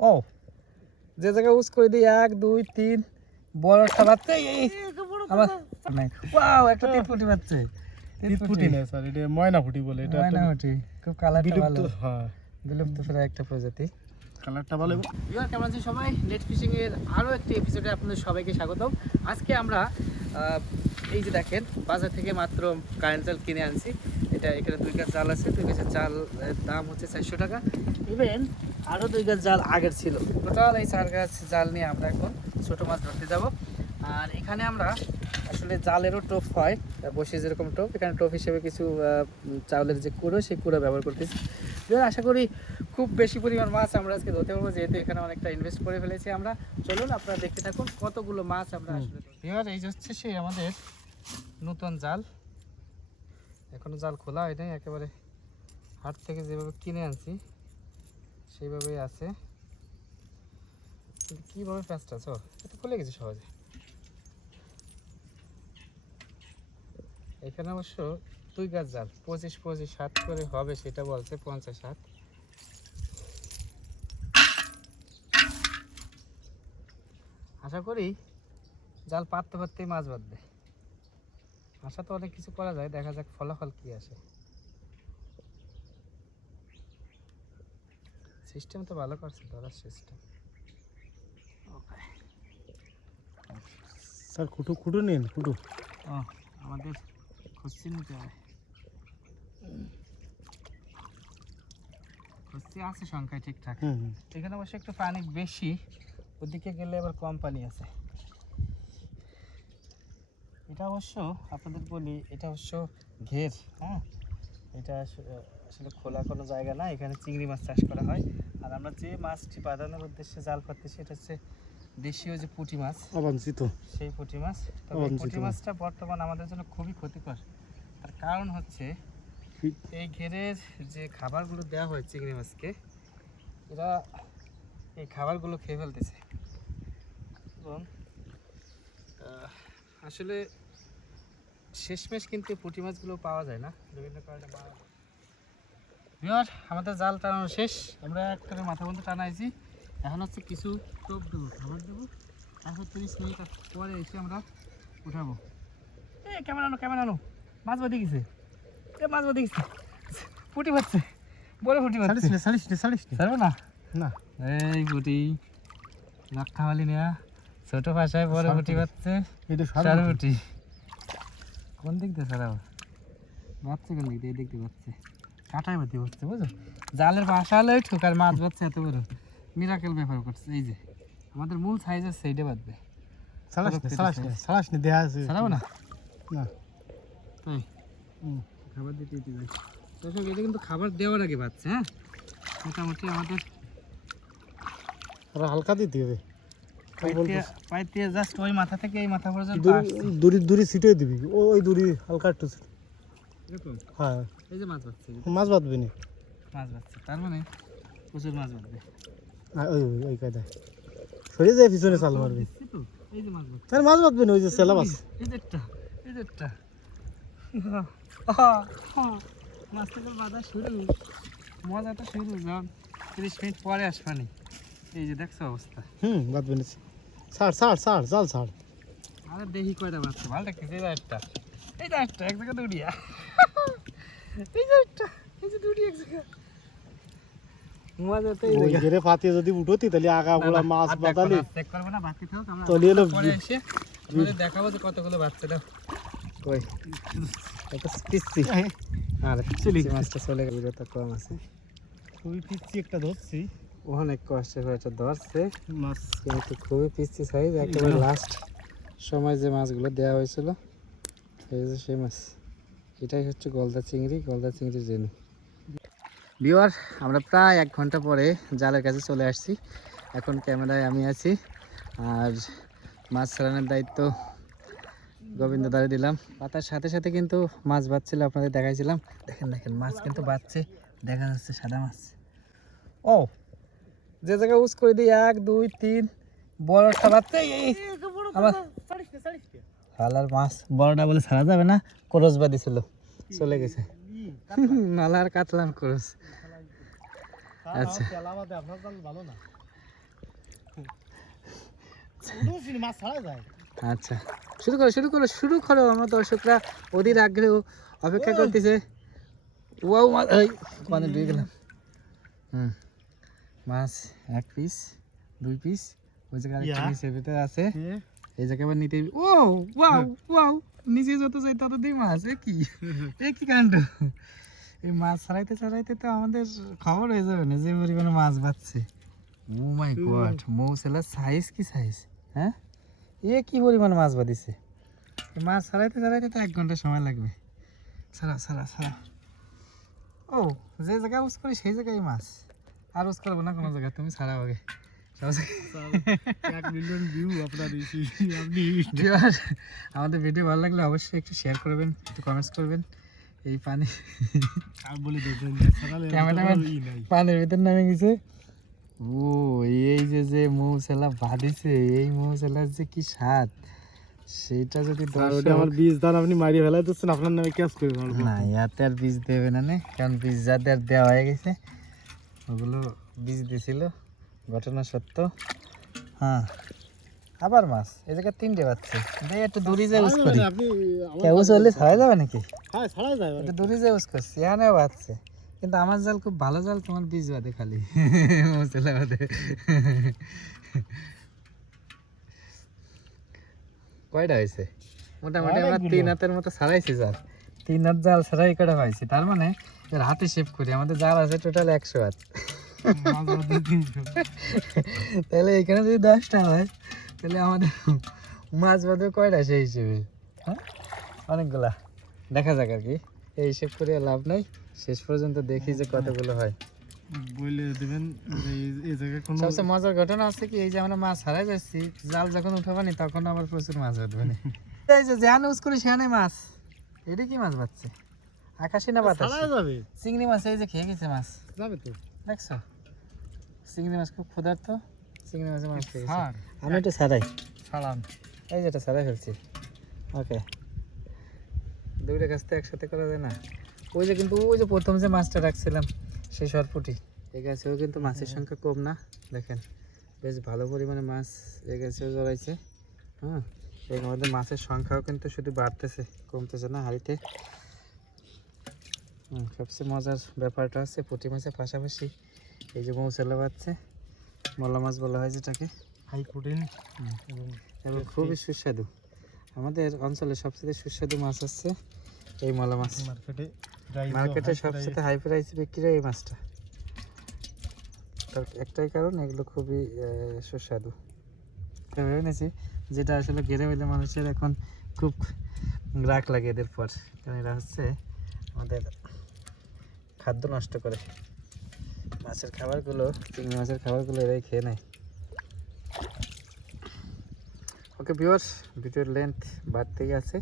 ও যে জায়গায় উস করে দিই এক দুই তিন বড় একটা বাচ্চা এই, এই, আমার ওয়াও একটা তিন ফুটি বাচ্চা। তিন ফুটি। না স্যার এটা ময়না ফুটি বলে এটা একটা ময়নামতি খুব কালারটা বিলুপ্ত ভালো। হ্যাঁ। বিলুপ্ত প্রায় একটা প্রজাতি। কালারটা ভালো ভিউয়ার কেমন আছেন সবাই? নেট ফিশিং এর আরও একটি এপিসোডে আপনাদের সবাইকে স্বাগতম। আজকে আমরা আহ, এই যে দেখেন বাজার থেকে মাত্র কারেন্ট জাল কিনে আনছি। এটা এখানে দুই গাছ জাল আছে দুই গাছের জাল এর দাম হচ্ছে চারশো টাকা। ইভেন আরও দুই গাছ জাল আগের ছিল। টোটাল এই চার গাছ জাল নিয়ে আমরা এখন ছোট মাছ ধরতে যাব। আর এখানে আমরা আসলে জালেরও টোপ হয় বসে যেরকম টোপ এখানে টোপ হিসেবে কিছু চাউলের যে কুড়ো সেই কুড়ো ব্যবহার করতেছি। এবার আশা করি খুব বেশি পরিমাণ মাছ আমরা আজকে ধরতে পারব যেহেতু এখানে অনেকটা ইনভেস্ট করে ফেলেছি আমরা। চলুন আপনারা দেখতে থাকুন কতগুলো মাছ আমরা আসলে এই হচ্ছে সেই আমাদের নতুন জাল। এখনও জাল খোলা হয় নাই, একেবারে হাট থেকে যেভাবে কিনে আনছি, সেইভাবেই আছে। কিন্তু কীভাবে প্যাঁচটা আছে এটা খুলে গেছে সহজে। এখানে অবশ্য দুই গাছ জাল, পঁচিশ পঁচিশ ষাট করে হবে, সেটা বলছে পঞ্চাশ ষাট আশা করি জাল পাততে পারতেই মাছ বাঁধবে। আশা তো অনেক কিছু করা যায় দেখা যাক ফলাফল কি আসে। সিস্টেম তো ভালো করছে ধরার সিস্টেম স্যার কুটু কুটু নিন কুটু আমাদের খুশি নিতে হবে। আছে সংখ্যায় ঠিকঠাক। এখানে অবশ্য একটু পানি বেশি ওদিকে গেলে আবার কম পানি আছে। এটা অবশ্য আপনাদের বলি এটা অবশ্য ঘের হ্যাঁ? এটা আস- আসলে খোলা কোনো জায়গা না এখানে চিংড়ি মাছ চাষ করা হয়। আর আমরা যে মাছটি বাঁধানোর উদ্দেশ্যে জাল পাততেছি এটা হচ্ছে দেশীয় যে পুঁটি মাছ অবাঞ্ছিত। সেই পুঁটি মাছ। তবে পুঁটি মাছটা বর্তমান আমাদের জন্য খুবই ক্ষতিকর। তার কারণ হচ্ছে এই ঘেরের যে খাবারগুলো দেওয়া হয় চিংড়ি মাছকে এরা এই খাবারগুলো খেয়ে ফেলতেছে। এবং আসলে শেষমেশ কিন্তু পুঁটি মাছগুলো পাওয়া যায় না। বিভিন্ন কারণে আমাদের জাল টানানো শেষ। আমরা একটা মাথা বন্ধ টানাইছি। এখন হচ্ছে কিছু টোপ দেবো খাবার দেবো। তারপর তিরিশ মিনিট পরে এসে আমরা উঠাবো। এ ক্যামেরা আনো ক্যামেরা আনো। মাছ বাঁধে গেছে। এ মাছ বাঁধে গেছে। পুটি পাচ্ছে বড় পুটি পাচ্ছে নে সাড়িস নে সাড়িস নে। না? না। এই পুটি। লাক্ষাওয়ালি নেয়া। ছোট ভাষায় বড় পুটি পাচ্ছে এটা সার পুটি। কোন দিক দিয়ে সারাবো বাচ্চা কোন দিক দিয়ে দিয়ে বাচ্চা কাটাই বাতি হচ্ছে বুঝো জালের বাসা হলে ঠোকার মাছ বাচ্চা এত বড়। মিরাকেল ব্যাপার করছে এই যে। আমাদের মূল সাইজ আছে সেইটা আছে। ছাড়াবো না? না। তাই। খাবার দিতে দিতে যাই। দর্শক এটা কিন্তু খাবার দেওয়ার আগে বাচ্চা হ্যাঁ? মোটামুটি আমাদের আর হালকা দিতে হবে। পাইতে জাস্ট ওই মাথা থেকে এই মাথা পর্যন্ত। দড়ি দড়ি দিবি। ওই দড়ি হালকা একটু হ্যাঁ। এই যে মাছ মাছ বাঁধবি না? মাছ বাচ্ছে। তার মানে প্রচুর মাছ বাঁধবে। হ্যাঁ, ওই ওই ওই কায়দায়। সরে যায় পিছনে চাল মারবি। তো এই যে মাছ বাচ্ছে তার মাছ বাঁধবি না ওই যে সেলা মাছ এই যে একটা এই যে একটা মাছ থেকে বাঁধা শুরু। মজাটা শুরু যখন তিরিশ মিনিট পরে আসবানি। এই যে দেখছ অবস্থা। হুম বাঁধবি না ছাড় ছাড় ছাড় জাল ছাড় আরে দেখি কয়টা বাচ্চা। ভালো একটা? এই একটা এক জায়গা দুড়িয়া এই যে একটা এই যে দুড়ি এক জায়গা। জায়গা। যদি উঠোতি তাহলে আগা গোড়া মাছ বাঁধালি চেক করব না বাকি থাক আমরা তাহলে হলো পরে এসে আপনাদের দেখাবো যে কতগুলো বাচ্চা দাও। কই? একটা পিচ্ছি। আর চিলি। মাছটা চলে গেল তো কম আছে। খুবই পিচ্ছি একটা ধরছি। অনেক কষ্টে এটা ধরছে। মাছ। কিন্তু খুবই পিচ্ছি সাইজ একেবারে লাস্ট সময় যে মাছগুলো দেওয়া হয়েছিল এই যে সেই মাছ। এটাই হচ্ছে গলদা চিংড়ি গলদা চিংড়ি জেনু। বিওয়ার আমরা প্রায় এক ঘণ্টা পরে জালের কাছে চলে আসছি। এখন ক্যামেরায় আমি আছি আর মাছ ছাড়ানোর দায়িত্ব গোবিন্দ দাঁড়িয়ে দিলাম। পাতার সাথে সাথে কিন্তু মাছ বাচ্ছিল আপনাদের দেখাইছিলাম। দেখেন দেখেন মাছ কিন্তু বাচ্চে দেখা যাচ্ছে সাদা মাছ। ও! যে জায়গায় উস করে দিই এক দুই তিন এই এই, হালার মাছ বড়টা বলে ছাড়া যাবে না করস বাদি ছিল চলে গেছে। নালার কাতলাম করস। আচ্ছা। আচ্ছা শুরু করো শুরু করো শুরু করো। আমার দর্শকরা অধীর আগ্রহ অপেক্ষা করতেছে। ওয়াও মানে ডুবে গেলাম। হুম। মাছ এক পিস দুই পিস ওই জায়গায় আছে। এই জায়গায় আবার নিতে ও ওয়াও ওয়াও নিচে যত যাই তত দিই মাছ এ কি? এ কি কাণ্ড? এই মাছ ছাড়াইতে ছাড়াইতে তো আমাদের খবর হয়ে যাবে না যে পরিমাণে মাছ বাচ্ছে। ও মাই গড মৌসেলার সাইজ কি সাইজ হ্যাঁ? এ কি পরিমাণ মাছ বাঁধিছে? মাছ ছাড়াইতে ছাড়াইতে তো এক ঘণ্টা সময় লাগবে। ছাড়া ছাড়া ছাড়া। ও যে জায়গায় উস করি সেই জায়গায় মাছ। আর উস করব না কোনো জায়গায়। তুমি ছাড়াও আগে। মিলিয়ন ভিউ আপনার আপনি। আমাদের ভিডিও ভালো লাগলে অবশ্যই একটু শেয়ার করবেন একটু কমেন্টস করবেন। এই পানি। আর বলে দেখবেন ক্যামেরাম্যান পানির ভিতর নামে গেছে। ও এই যে যে মৌ মৌসেলা বাঁধিছে এই মৌ মৌসেলার যে কি স্বাদ। সেটা যদি আমার বীজ দান আপনি মারিয়ে ফেলাই দিচ্ছেন আপনার নামে ক্যাশ করে না ইয়াতে আর বীজ দেবে না নে। কারণ বীজ যাতে আর দেওয়া হয়ে গেছে। ওগুলো বীজ দিছিল ঘটনা সত্য। হ্যাঁ আবার মাছ এই জায়গায় তিনটে পাচ্ছে দেখ একটু দূরে যে ইউজ করি। কে ইউজ হলে ছাড়া যাবে নাকি? হ্যাঁ একটু দূরে যে ইউজ করছি এখানেও পাচ্ছে কিন্তু আমার জাল খুব ভালো জাল তোমার বীজ বাদে খালি। মশলা বাদে। কয়টা হয়েছে? মোটামুটি আমরা তিন হাতের মতো ছাড়াইছি জাল। তিন হাত জাল ছাড়াই কটা পাইছি তার মানে এর হাতে শেপ করি আমাদের জাল আছে টোটাল একশো হাত। তাহলে এখানে যদি দশটা হয় তাহলে আমাদের মাছ বাদে কয়টা সেই হিসেবে? হ্যাঁ? অনেকগুলা। দেখা যাক আর কি। এই হিসেব করে লাভ নাই। শেষ পর্যন্ত দেখি যে কতগুলো হয়। বলে দেবেন এই- জায়গায় কোনো সবচেয়ে মজার ঘটনা আছে কি এই যে আমরা মাছ হারাই যাচ্ছি জাল যখন উঠাবানি তখন আবার প্রচুর মাছ উঠবে না। এই যে যেখানে ইউজ করি সেখানে মাছ। এটা কি মাছ পাচ্ছে আকাশি না বাতাস যাবে? চিংড়ি মাছ এই যে খেয়ে গেছে মাছ। যাবে তো। দেখছ? চিংড়ি মাছ খুব ক্ষুধার্ত। চিংড়ি মাছের মাছ খেয়ে গেছে। আমি একটু ছাড়াই। ছাড়ান এই যেটা ছাড়াই ফেলছি। ওকে। দুইটা গাছ তো একসাথে করা যায় না। ওই যে কিন্তু ওই যে প্রথম যে মাছটা রাখছিলাম সেই সরপুটি। এই গাছেও কিন্তু মাছের সংখ্যা কম না। দেখেন বেশ ভালো পরিমাণে মাছ এই গাছেও জড়াইছে। হ্যাঁ এর মধ্যে মাছের সংখ্যাও কিন্তু শুধু বাড়তেছে কমতেছে না হাড়িতে। সবচেয়ে মজার ব্যাপারটা হচ্ছে পুঁটি মাছের পাশাপাশি এই যে মৌসলা বাচ্ছে মলা মাছ বলা হয় যেটাকে। হাই প্রোটিন এবং খুবই সুস্বাদু। আমাদের অঞ্চলে সবচেয়ে সুস্বাদু মাছ হচ্ছে এই মলা মাছ। মার্কেটে মার্কেটে সবচেয়ে হাই প্রাইস বিক্রি হয় এই মাছটা। তার একটাই কারণ এগুলো খুবই সুস্বাদু। ভেবে নিয়েছি যেটা আসলে ঘেরে হইলে মানুষের এখন খুব রাগ লাগে এদের পর। কারণ এরা হচ্ছে আমাদের খাদ্য নষ্ট করে মাছের খাবারগুলো চিংড়ি মাছের খাবারগুলো এরাই খেয়ে নেয়। ওকে ভিউয়ার্স ভিডিওর লেন্থ বাড়তেই আছে।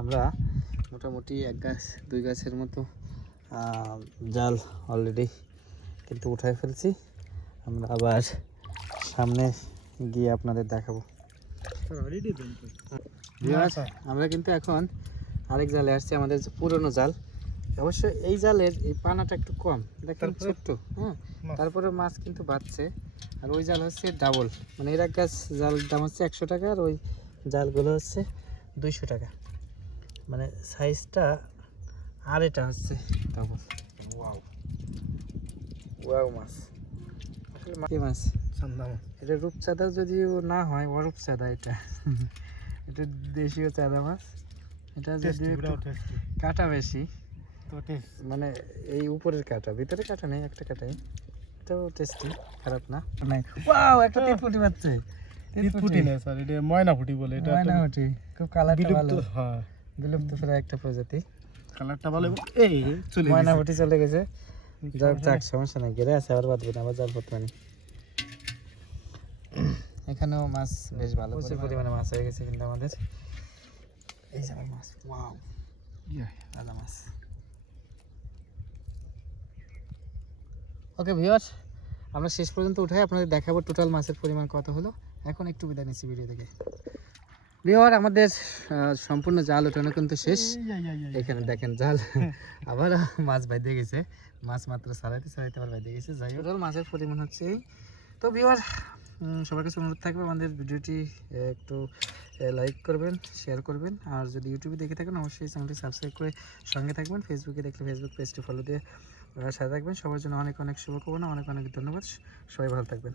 আমরা মোটামুটি এক গাছ দুই গাছের মতো জাল অলরেডি কিন্তু উঠাই ফেলছি। আমরা আবার সামনে গিয়ে আপনাদের দেখাবো। Viewers, আমরা কিন্তু এখন আরেক জালে আসছি আমাদের যে পুরনো জাল। অবশ্য এই জালের এই পানাটা একটু কম। দেখেন? ছোট্ট হ্যাঁ? তারপরে মাছ কিন্তু বাড়ছে। আর ওই জাল হচ্ছে ডাবল। মানে এর গাছ জাল দাম হচ্ছে একশো টাকা আর ওই জালগুলো হচ্ছে দুইশো টাকা। মানে সাইজটা আর এটা হচ্ছে ডাবল। ওয়াও। ওয়াও মাছ। আসলে মাছ? এটা রূপচাঁদা যদিও না হয় অরূপচাঁদা এটা। এটা দেশীয় চাঁদা মাছ। এটা যদি কাটা বেশি। তো টেস্ট মানে এই উপরের কাটা ভিতরে কাটা নেই একটা কাটাই। এটাও টেস্টি খারাপ না। নাই ওয়াও একটা তিন ফুটি পাচ্ছে তিন ফুটি না স্যার এটা ময়না ফুটি বলে এটা ময়না ফুটি খুব কালারটা ভালো। হ্যাঁ। বিলুপ্ত প্রায় একটা প্রজাতি। কালারটা ভালো এই চলে ময়না ফুটি চলে গেছে। যাক যাক সমস্যা নেই গেলে আছে আবার বাঁধবে না আবার জল পড়তে এখানেও মাছ বেশ ভালো প্রচুর পরিমাণে। মাছ হয়ে গেছে কিন্তু আমাদের। এই যে মাছ ওয়াও ইয়া, রাজা মাছ। ওকে ভিওর আমরা শেষ পর্যন্ত উঠাই আপনাদের দেখাবো টোটাল মাছের পরিমাণ কত হলো। এখন একটু বিদায় নিচ্ছি ভিডিও থেকে। ভিওর আমাদের সম্পূর্ণ জাল ওঠানো কিন্তু শেষ। এখানে দেখেন জাল। আবার মাছ বাইতে গেছে। মাছ মাত্র সারাইতে সারাইতে আবার বাইতে গেছে। যাই টোটাল মাছের পরিমাণ হচ্ছে তো ভিওর সবার কাছে অনুরোধ থাকবে আমাদের ভিডিওটি একটু লাইক করবেন শেয়ার করবেন। আর যদি ইউটিউবে দেখে থাকেন অবশ্যই চ্যানেলটি সাবস্ক্রাইব করে সঙ্গে থাকবেন। ফেসবুকে দেখলে ফেসবুক পেজটি ফলো দিয়ে সাথে থাকবেন। সবার জন্য অনেক অনেক শুভকামনা অনেক অনেক ধন্যবাদ। সবাই ভালো থাকবেন।